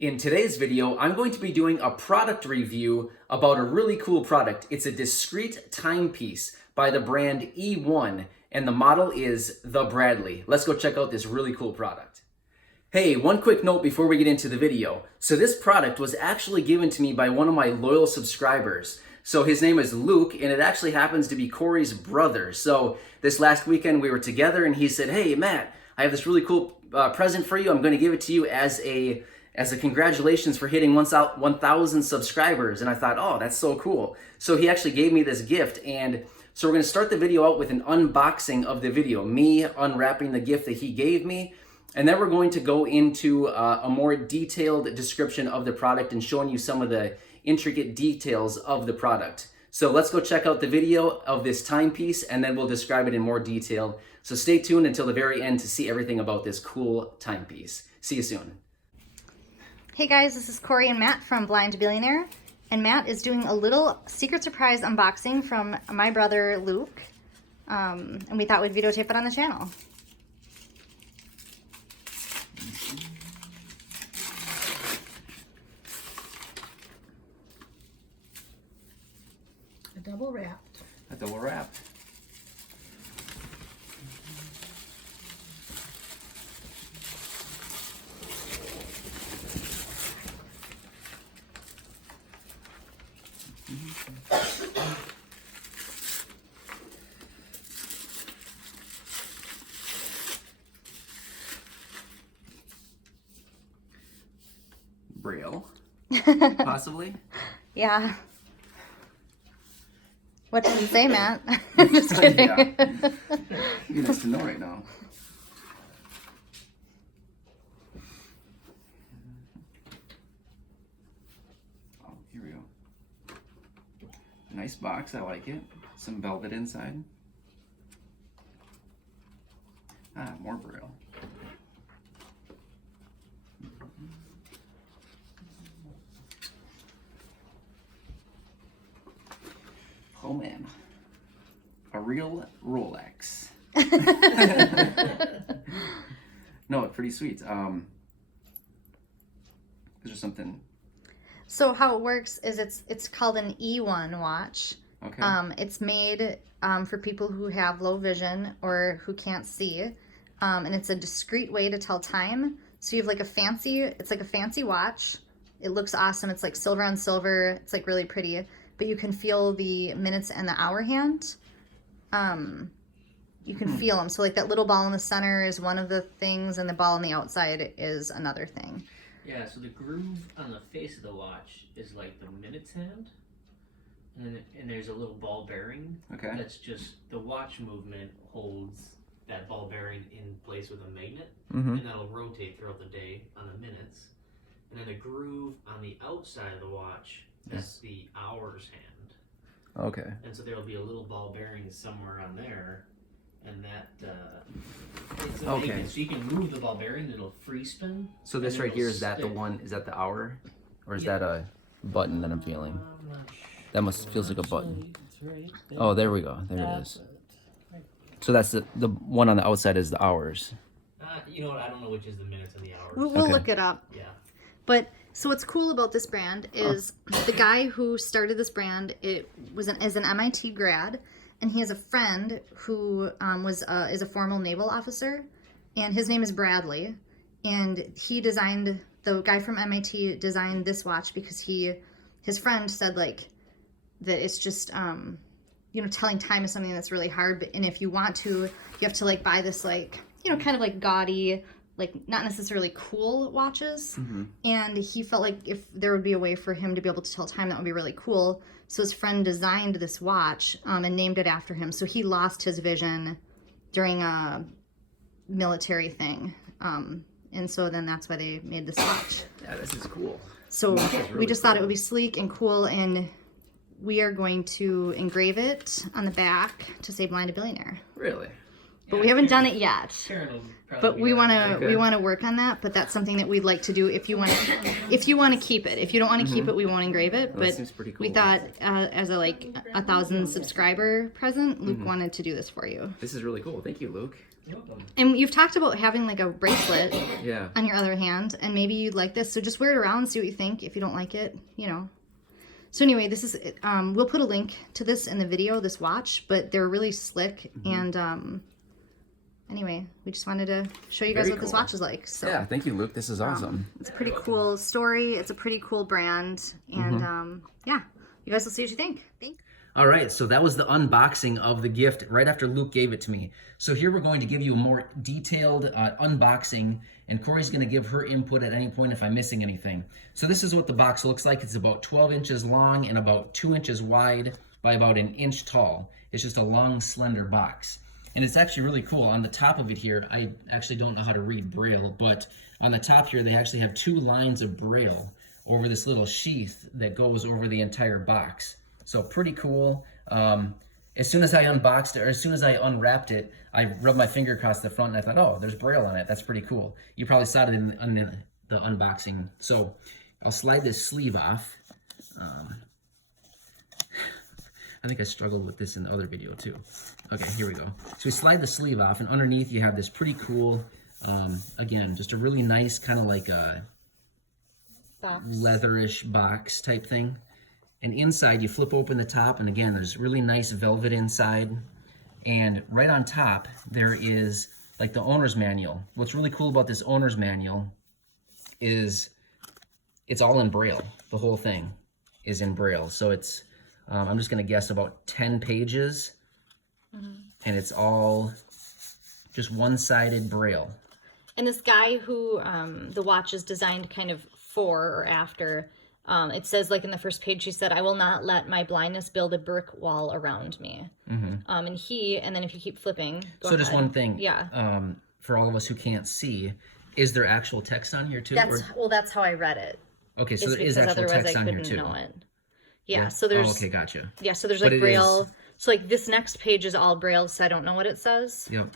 In today's video, I'm going to be doing a product review about a really cool product. It's a discrete timepiece by the brand Eone, and the model is the Bradley. Let's go check out this really cool product. Hey, one quick note before we get into the video. So this product was actually given to me by one of my loyal subscribers. So his name is Luke, and it actually happens to be Corey's brother. So this last weekend we were together, and he said, "Hey, Matt, I have this really cool present for you. I'm going to give it to you as a congratulations for hitting 1,000 subscribers." And I thought, oh, that's so cool. So he actually gave me this gift. And so we're going to start the video out with an unboxing of the video, me unwrapping the gift that he gave me. And then we're going to go into a more detailed description of the product and showing you some of the intricate details of the product. So let's go check out the video of this timepiece, and then we'll describe it in more detail. So stay tuned until the very end to see everything about this cool timepiece. See you soon. Hey guys, this is Corey and Matt from Blind Billionaire, and Matt is doing a little secret surprise unboxing from my brother Luke, and we thought we'd videotape it on the channel. A double wrapped. A double wrapped. Braille, possibly. Yeah. What does it say, Matt? Just kidding. Yeah. You're nice to know right now. Oh, here we go. Nice box, I like it. Some velvet inside. Ah, more Braille. Oh man, a real Rolex. No, pretty sweet. Is there something? So how it works is it's called an E1 watch. Okay. It's made for people who have low vision or who can't see, and it's a discreet way to tell time. So you have like it's like a fancy watch. It looks awesome. It's like silver on silver. It's like really pretty. But you can feel the minutes and the hour hand. You can feel them. So like that little ball in the center is one of the things, and the ball on the outside is another thing. Yeah, so the groove on the face of the watch is like the minutes hand. And there's a little ball bearing. Okay. That's just the watch movement holds that ball bearing in place with a magnet. Mm-hmm. And that'll rotate throughout the day on the minutes. And then the groove on the outside of the watch, that's the hours hand. Okay. And so there'll be a little ball bearing somewhere on there, and that it's a Okay. magnet, so you can move the ball bearing and it'll free spin. So this and right it'll here, is that the stick. one? Is that the hour, or is Yeah. that a button that I'm feeling? I'm not That sure. feels like a button. It's right there. Oh, there we go. There it That's is. it. So that's the one on the outside is the hours. You know what? I don't know which is the minutes and the hours. We'll Okay. look it up. Yeah. But so what's cool about this brand is the guy who started this brand is an MIT grad, and he has a friend who is a former naval officer, and his name is Bradley, and the guy from MIT designed this watch because his friend said like that it's just telling time is something that's really hard, and if you want to, you have to like buy this like kind of like gaudy, like not necessarily cool watches. Mm-hmm. And he felt like if there would be a way for him to be able to tell time, that would be really cool. So his friend designed this watch and named it after him. So he lost his vision during a military thing. And so then that's why they made this watch. Yeah, this is cool. So really we just thought it cool. would be sleek and cool, and we are going to engrave it on the back to say Blind Billionaire. Really? but we haven't done it yet. Karen will probably But be we on want it. to we want to work on that. But that's something that we'd like to do if you want to keep it. If you don't want to keep it, we won't engrave it. Well, that But seems pretty we cool. thought as a 1,000 subscriber present, Luke wanted to do this for you. This is really cool. Thank you, Luke. You're welcome. And you've talked about having like a bracelet Yeah. on your other hand, and maybe you'd like this. So just wear it around, see what you think. If you don't like it, So anyway, this is we'll put a link to this in the video, this watch, but they're really slick. And anyway, we just wanted to show you guys Very what this cool. watch is like. So Yeah, thank you, Luke. This is awesome. it's a pretty cool story. It's a pretty cool brand, and yeah, you guys will see what you think. Thanks. All right, so that was the unboxing of the gift right after Luke gave it to me. So here we're going to give you a more detailed unboxing, and Corey's going to give her input at any point if I'm missing anything. So this is what the box looks like. It's about 12 inches long and about 2 inches wide by about an inch tall. It's just a long, slender box. And it's actually really cool. On the top of it here, I actually don't know how to read Braille, but on the top here, they actually have 2 lines of Braille over this little sheath that goes over the entire box. So pretty cool. As soon as I unboxed it, or as soon as I unwrapped it, I rubbed my finger across the front and I thought, oh, there's Braille on it. That's pretty cool. You probably saw it in the unboxing. So I'll slide this sleeve off. I think I struggled with this in the other video too. Okay, here we go. So we slide the sleeve off, and underneath you have this pretty cool, again, just a really nice kind of like a leatherish box type thing. And inside you flip open the top, and again, there's really nice velvet inside. And right on top, there is like the owner's manual. What's really cool about this owner's manual is it's all in Braille. The whole thing is in Braille. So it's, I'm just gonna guess about 10 pages, and it's all just one-sided Braille. And this guy who the watch is designed kind of for or after, it says like in the first page, she said, "I will not let my blindness build a brick wall around me." And then if you keep flipping, go So just ahead. one thing, Yeah. for all of us who can't see, is there actual text on here too? That's how I read it. Okay, so It's there is because actual otherwise text I on here couldn't too. know it. Yeah, so there's Oh, okay, gotcha. yeah, so there's But like it Braille. is- So like this next page is all Braille, so I don't know what it says. Yep.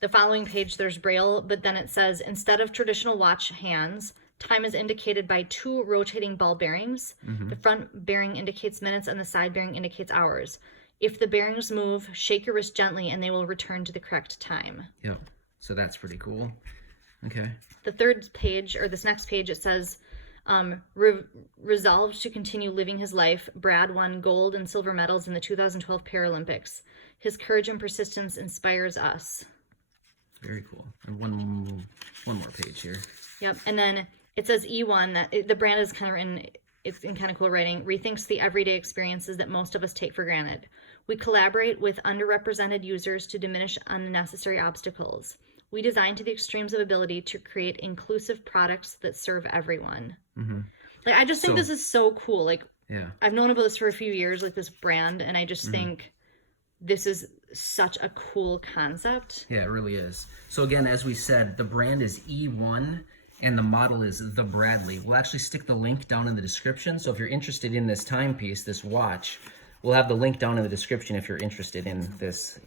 The following page, there's Braille, but then it says, instead of traditional watch hands, time is indicated by 2 rotating ball bearings. The front bearing indicates minutes and the side bearing indicates hours. If the bearings move, shake your wrist gently and they will return to the correct time. Yep. So that's pretty cool. Okay. The third page, or this next page, it says, resolved to continue living his life, Brad won gold and silver medals in the 2012 Paralympics. His courage and persistence inspires us. Very cool. And one more page here. Yep. And then it says E1, that the brand is kind of it's in kind of cool writing, rethinks the everyday experiences that most of us take for granted. We collaborate with underrepresented users to diminish unnecessary obstacles. We design to the extremes of ability to create inclusive products that serve everyone. Like, I just think this is so cool. Like, Yeah. I've known about this for a few years, like this brand, and I just think this is such a cool concept. Yeah, it really is. So again, as we said, the brand is E1 and the model is the Bradley. We'll actually stick the link down in the description. So if you're interested in this timepiece, this watch, we'll have the link down in the description if you're interested in this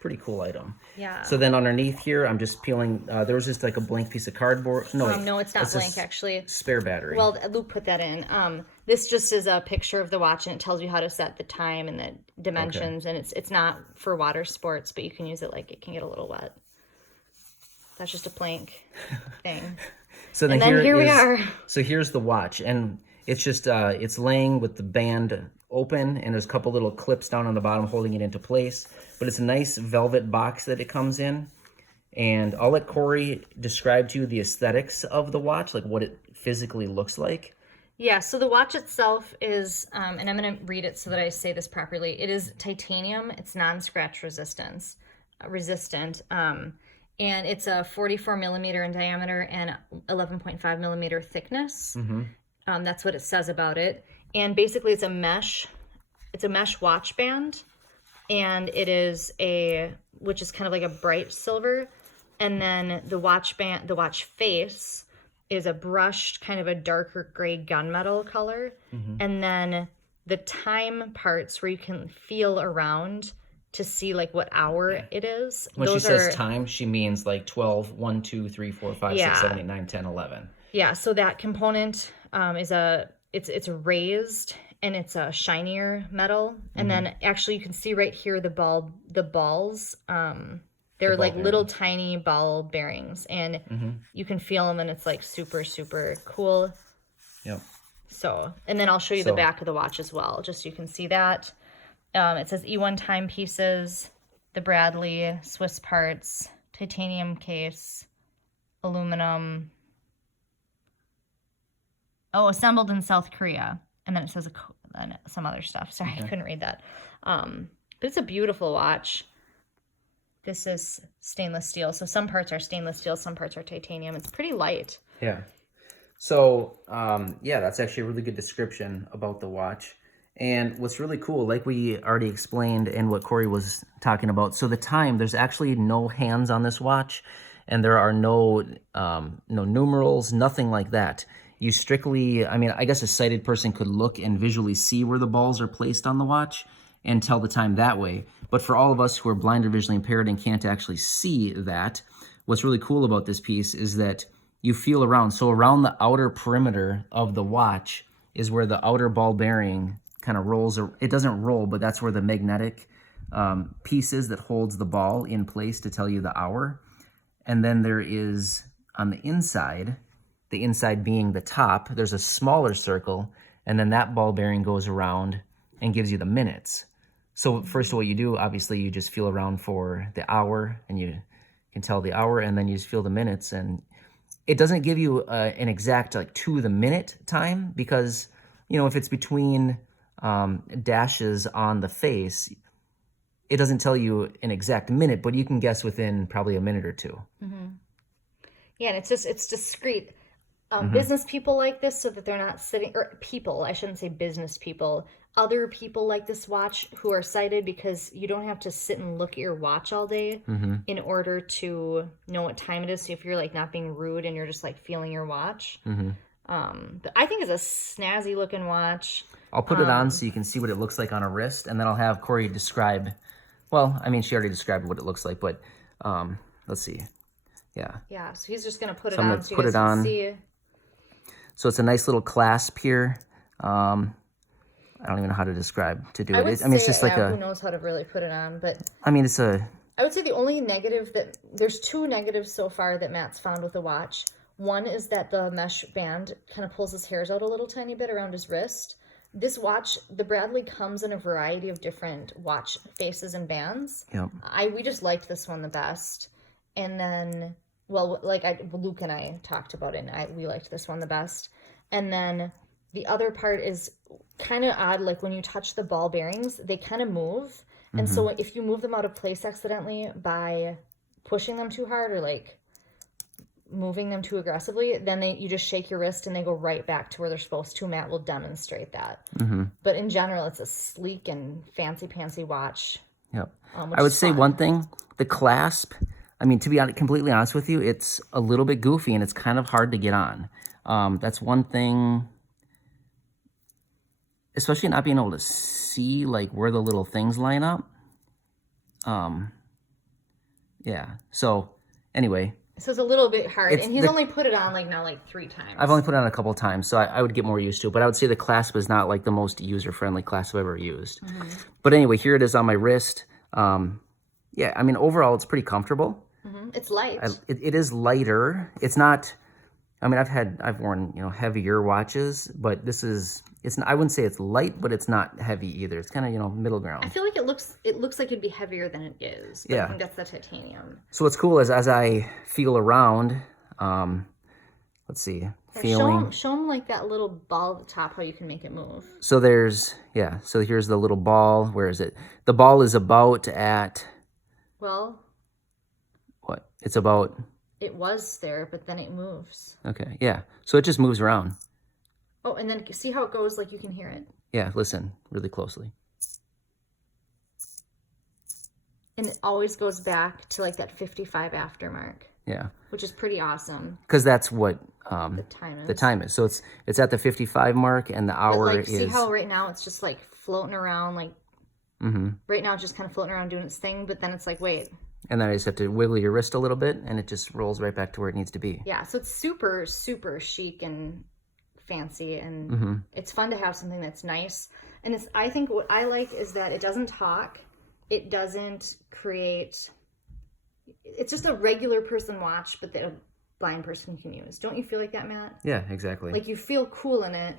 pretty cool item. Yeah. So then underneath here, I'm just peeling, there was just like a blank piece of cardboard. No, wait, No, it's not that's a blank, actually. Spare battery. Well, Luke put that in. This just is a picture of the watch, and it tells you how to set the time and the dimensions, and it's not for water sports, but you can use it like it can get a little wet. That's just a blank thing. So then, And then here we is- are. So here's the watch, and it's just it's laying with the band open, and there's a couple little clips down on the bottom holding it into place. But it's a nice velvet box that it comes in, and I'll let Corey describe to you the aesthetics of the watch, like what it physically looks like. Yeah, so the watch itself is, and I'm going to read it so that I say this properly. It is titanium. It's non-scratch resistant. And it's a 44 millimeter in diameter and 11.5 millimeter thickness. That's what it says about it. And basically it's a mesh watch band. And it is which is kind of like a bright silver. And then the watch face is a brushed kind of a darker gray gunmetal color. And then the time parts where you can feel around to see like what hour it is. When Those she says are, time, she means like 12, 1, 2, 3, 4, 5, 6, 7, 8, 9, 10, 11. yeah, so that component is it's raised and it's a shinier metal. And then actually you can see right here the balls, they're like little tiny ball bearings, and you can feel them, and it's like super, super cool. Yep. So, and then I'll show you the back of the watch as well, just so you can see that. It says E1 timepieces, the Bradley, Swiss parts, titanium case, aluminum. Oh, assembled in South Korea. And then it says some other stuff. Sorry, I couldn't read that. But it's a beautiful watch. This is stainless steel. So some parts are stainless steel, some parts are titanium. It's pretty light. Yeah. So, yeah, that's actually a really good description about the watch. And what's really cool, like we already explained and what Corey was talking about, so the time, there's actually no hands on this watch, and there are no numerals, nothing like that. You strictly, I mean, I guess a sighted person could look and visually see where the balls are placed on the watch and tell the time that way. But for all of us who are blind or visually impaired and can't actually see that, what's really cool about this piece is that you feel around. So around the outer perimeter of the watch is where the outer ball bearing kind of rolls. It doesn't roll, but that's where the magnetic piece is that holds the ball in place to tell you the hour. And then there is on the inside being the top, there's a smaller circle, and then that ball bearing goes around and gives you the minutes. So first what you do, obviously, you just feel around for the hour, and you can tell the hour, and then you just feel the minutes. And it doesn't give you an exact like to the minute time, because, you know, if it's between dashes on the face, it doesn't tell you an exact minute, but you can guess within probably a minute or two. Yeah, and it's discreet. Business people like this so that they're not sitting, or people, I shouldn't say business people, other people like this watch who are sighted, because you don't have to sit and look at your watch all day in order to know what time it is. So if you're like not being rude and you're just like feeling your watch. But I think it's a snazzy looking watch. I'll put it on so you can see what it looks like on a wrist, and then I'll have Corey describe, well, I mean, she already described what it looks like, but let's see. Yeah, so he's just going to put it I'm on gonna so you put guys it on. can see. So it's a nice little clasp here. I don't even know how to describe to do I it. would I mean, it's say, just like who knows how to really put it on, but I mean, it's a, I would say the only negative that, there's two negatives so far that Matt's found with the watch. One is that the mesh band kind of pulls his hairs out a little tiny bit around his wrist. This watch, the Bradley, comes in a variety of different watch faces and bands. Yep. We just liked this one the best. And then, well, like Luke and I talked about it, and we liked this one the best. And then the other part is kind of odd, like when you touch the ball bearings, they kind of move. And so if you move them out of place accidentally by pushing them too hard or like moving them too aggressively, then you just shake your wrist and they go right back to where they're supposed to. Matt will demonstrate that. But in general, it's a sleek and fancy watch. Yep. I would say one thing, the clasp, I mean, to be completely honest with you, it's a little bit goofy and it's kind of hard to get on. That's one thing, especially not being able to see like where the little things line up. Yeah. So anyway. So it's a little bit hard, and he's only put it on like 3 times. I've only put it on a couple of times, so I would get more used to it. But I would say the clasp is not like the most user-friendly clasp I've ever used. But anyway, here it is on my wrist. Yeah, I mean, overall, it's pretty comfortable. It's light. It is lighter. It's not. I mean, I've worn heavier watches, but this is. I wouldn't say it's light, but it's not heavy either. It's kind of middle ground. I feel like it looks like it'd be heavier than it is. But I think that's the titanium. So what's cool is as I feel around, let's see, feeling. Show them like that little ball at the top, how you can make it move. So so here's the little ball. Where is it? The ball is about at. Well. What? It's about. It was there, but then it moves. Okay, yeah. So it just moves around. Oh, and then see how it goes, like you can hear it. Yeah, listen really closely. And it always goes back to like that 55 after mark. Yeah. Which is pretty awesome. Because that's what the time is. So it's at the 55 mark, and the hour but, like, is. See how right now it's just like floating around, like, Mm-hmm. Right now it's just kind of floating around doing its thing, but then it's like, wait. And then I just have to wiggle your wrist a little bit, and it just rolls right back to where it needs to be. Yeah, so it's super, super chic and fancy, and Mm-hmm. it's fun to have something that's nice. And it's, I think what I like is that it doesn't talk, it doesn't create, it's just a regular person watch, but that a blind person can use. Don't you feel like that, Matt? Yeah, exactly. Like you feel cool in it.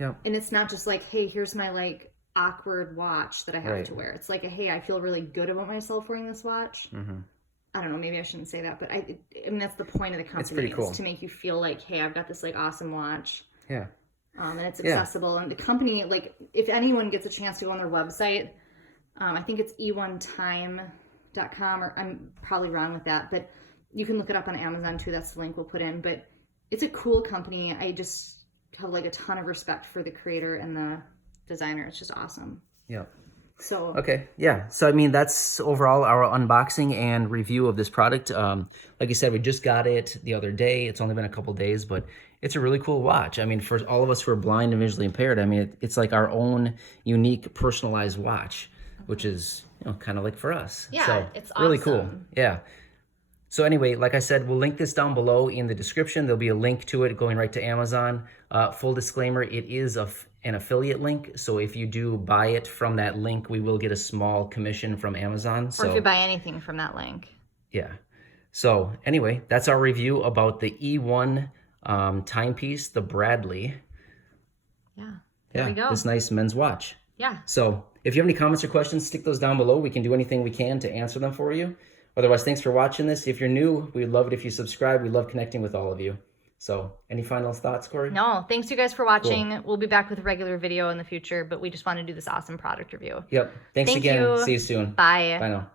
Yep. And it's not just like, hey, here's my like awkward watch that I have Right. to wear. It's like, hey, I feel really good about myself wearing this watch. Mm-hmm. I don't know, maybe I shouldn't say that, but I mean, that's the point of the company. It's pretty cool. Is to make you feel like, hey, I've got this like awesome watch. Yeah. And it's Yeah. accessible. And the company, like, if anyone gets a chance to go on their website, I think it's e1time.com, or I'm probably wrong with that, but you can look it up on Amazon too. That's the link we'll put in. But it's a cool company. I just have like a ton of respect for the creator and the designer. It's just awesome. Yep. So Okay, yeah. So I mean, that's overall our unboxing and review of this product. Like I said, we just got it the other day. It's only been a couple days, but it's a really cool watch. I mean, for all of us who are blind and visually impaired, I mean, it's like our own unique, personalized watch, which is, you know, kind of like for us. Yeah, so, it's really cool. awesome. Yeah. So anyway, like I said, we'll link this down below in the description. There'll be a link to it going right to Amazon. Full disclaimer, it is an affiliate link. So if you do buy it from that link, we will get a small commission from Amazon. or if you buy anything from that link. Yeah. So anyway, that's our review about the E1 timepiece, the Bradley. Yeah. There we go. This nice men's watch. Yeah. So if you have any comments or questions, stick those down below. We can do anything we can to answer them for you. Otherwise, thanks for watching this. If you're new, we'd love it if you subscribe. We love connecting with all of you. So any final thoughts, Corey? No, thanks you guys for watching. We'll be back with a regular video in the future, but we just want to do this awesome product review. Yep. Thanks Thank again. you. See you soon. Bye. Bye now.